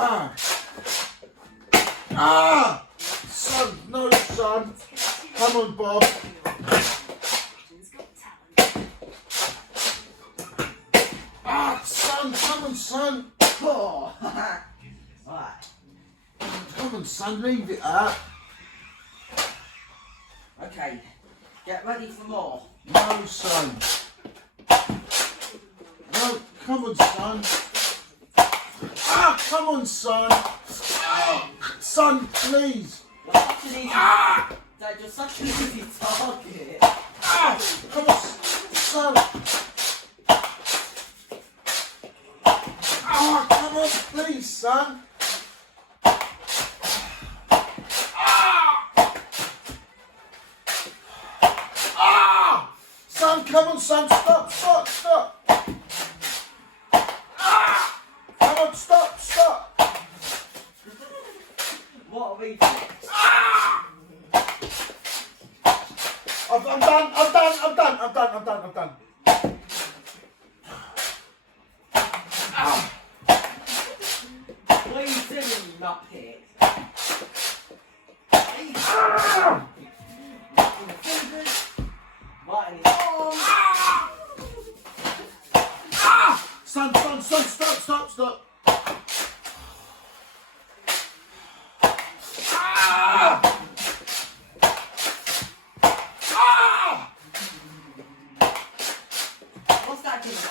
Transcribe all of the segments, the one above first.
Ah! Ah! Son, no son. Come on, Bob. Ah, son, come on, son. Oh. Right. Come on, son, leave it out. Okay, get ready for more. No, son. No, come on, son. Ah, come on, son. Ah, son, please. You're such an easy, Ah! Dad, you're such an easy target. Ah, come on, son. Ah, come on, please, son. Ah! Son, come on, son, stop. Ah! Come on, stop. What are we doing? Ah! I'm done. Ah! What are you doing, you nutpit? Ah! In the fingers, right in his arm. Ah! Son, stop. Ah! Ah! What's that going to do?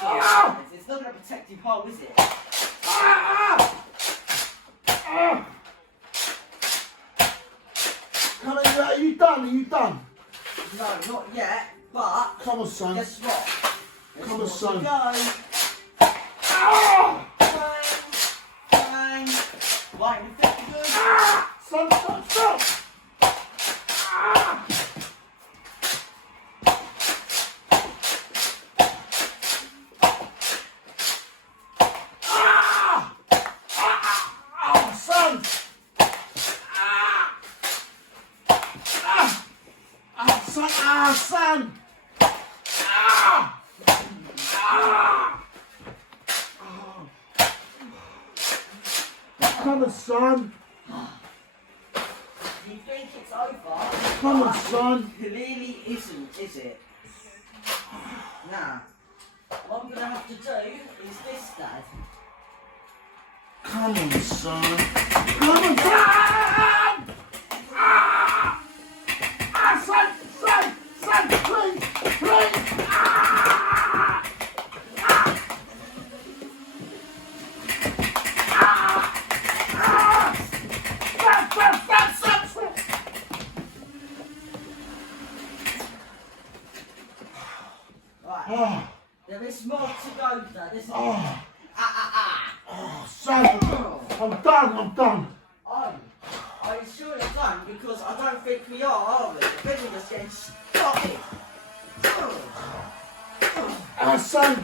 It's not going to protect your hole, is it? Ah! Come on, are you done? No, not yet, but Come on, son. guess what? Come on, Let's son. go. Ah! Bang. Right in the fingers. Ah! Son, stop. Ah! Ah! Ah, son! Son! Ah! Ah! Come on, son. You think it's over? Come on, son. It really isn't, is it? Nah. What I'm going to have to do is this, Dad. Come on, son. Come on, son! Ah! Ah, son, please! Ah! Ah! Stop! Right. Oh, There is more to go, Dad, isn't there? oh, Ah. son, I'm done. Oh, are you sure you're done? Because I don't think we are we? The finger's getting started. Son.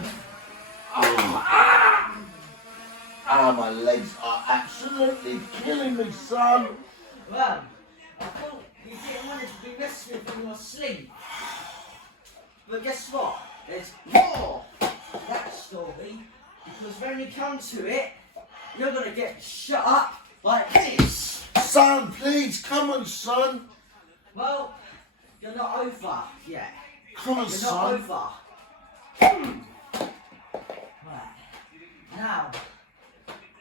My legs are absolutely killing me, son. Well, I thought you didn't want it to be messed with when you're asleep. But guess what? There's more to that story. Because when we come to it, you're going to get shut up like this. Son, please, come on, son. Well, you're not over yet. Come on, You're not son. over. Right. Now,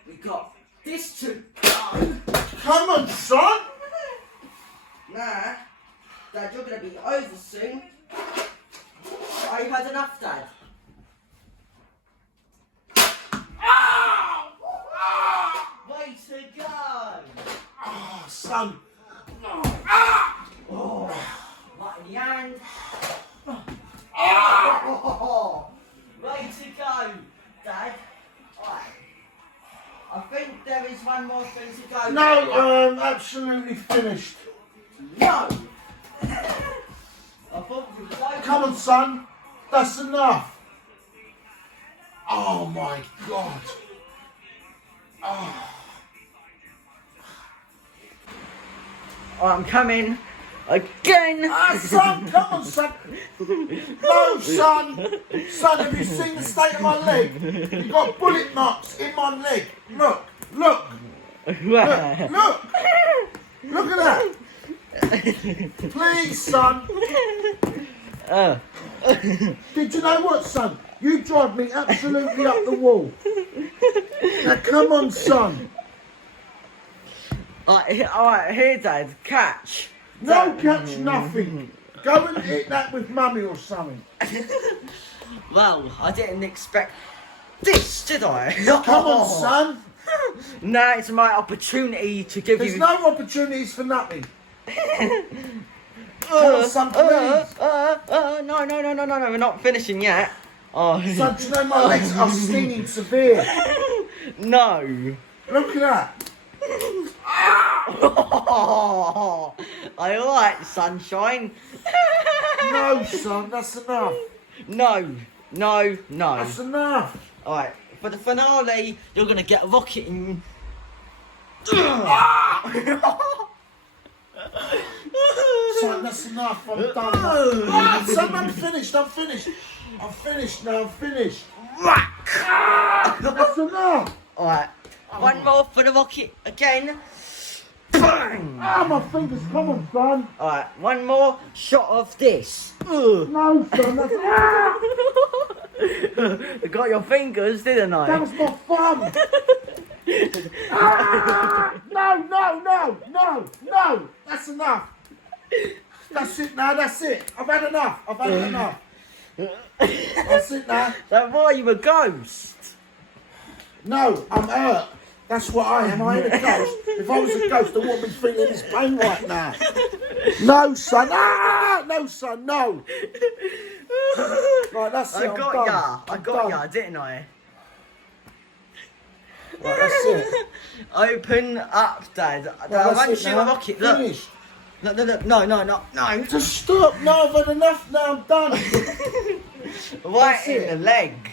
we got this to go. Come on, son. Nah, Dad, you're going to be over soon. Are you had enough, Dad? Way to go! Oh, son. Oh, right in the hand. Ah! Oh, way to go, Dad. Right. I think there is one more thing to go. No, I'm absolutely finished. No! I thought you were going. Come on, son. That's enough. Oh, my God. Oh. I'm coming again. Son, come on, son. No, son. Son, have you seen the state of my leg? You've got bullet marks in my leg. Look. Look at that. Please, son. Did you know what, son? You drive me absolutely up the wall. Now, come on, son. Alright, here, Dad. Catch. No catch, nothing. Go and hit that with mummy or something. Well, I didn't expect this, did I? Come on, son. Now it's my opportunity to give There's you... no opportunities for nothing. Come on, son, please. No, we're not finishing yet. Oh. Son, do you know my legs are stinging severe? No. Look at that. I like sunshine. No, son, that's enough. No. That's enough. Alright, for the finale, you're gonna get a rocket in. Son, that's enough. I'm done. Ah, son, I'm finished now. I'm finished. That's enough. Alright, one more for the rocket again. Bang! Ah, my fingers. Come on, son. Alright, one more shot of this. No, son, that's I got your fingers, didn't I? that was my thumb. No. That's enough. That's it now. That's it. I've had enough. That's it now. So why are you a ghost? No, I'm hurt. That's what I am. I ain't a ghost. If I was a ghost, I wouldn't be feeling this pain right now. No, son. No, son. No. Right, that's it. I got ya, didn't I? Right, that's it. Open up, Dad. Right, I'll that's run it shoot now. a rocket. Look. Finished. No. Just stop. No, I've had enough now. I'm done. Right That's in it. the leg.